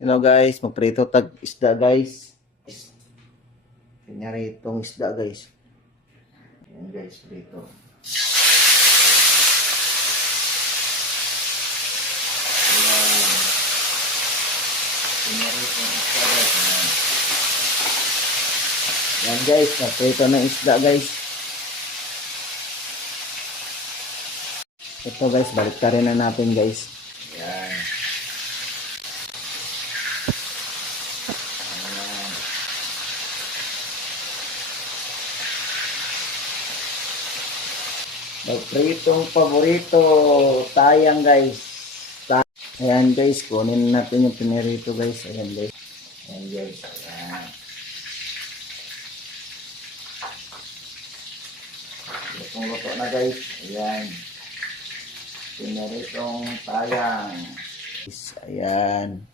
Hello guys, magprito tag isda guys. Kunyari itong isda guys. Ayan guys, prito. Ayan. Kunyari itong isda guys. Ayan. Ayan guys, magprito ng isda guys. Ito guys, balik ka rin na natin guys. Ayan. Magpritong paborito, tayang guys. Ayan guys, kunin natin yung pinirito guys. Ayan guys. Ayan guys. Ayan. Lutong-luto na guys. Ayan. Piniritong tayang. Ayan.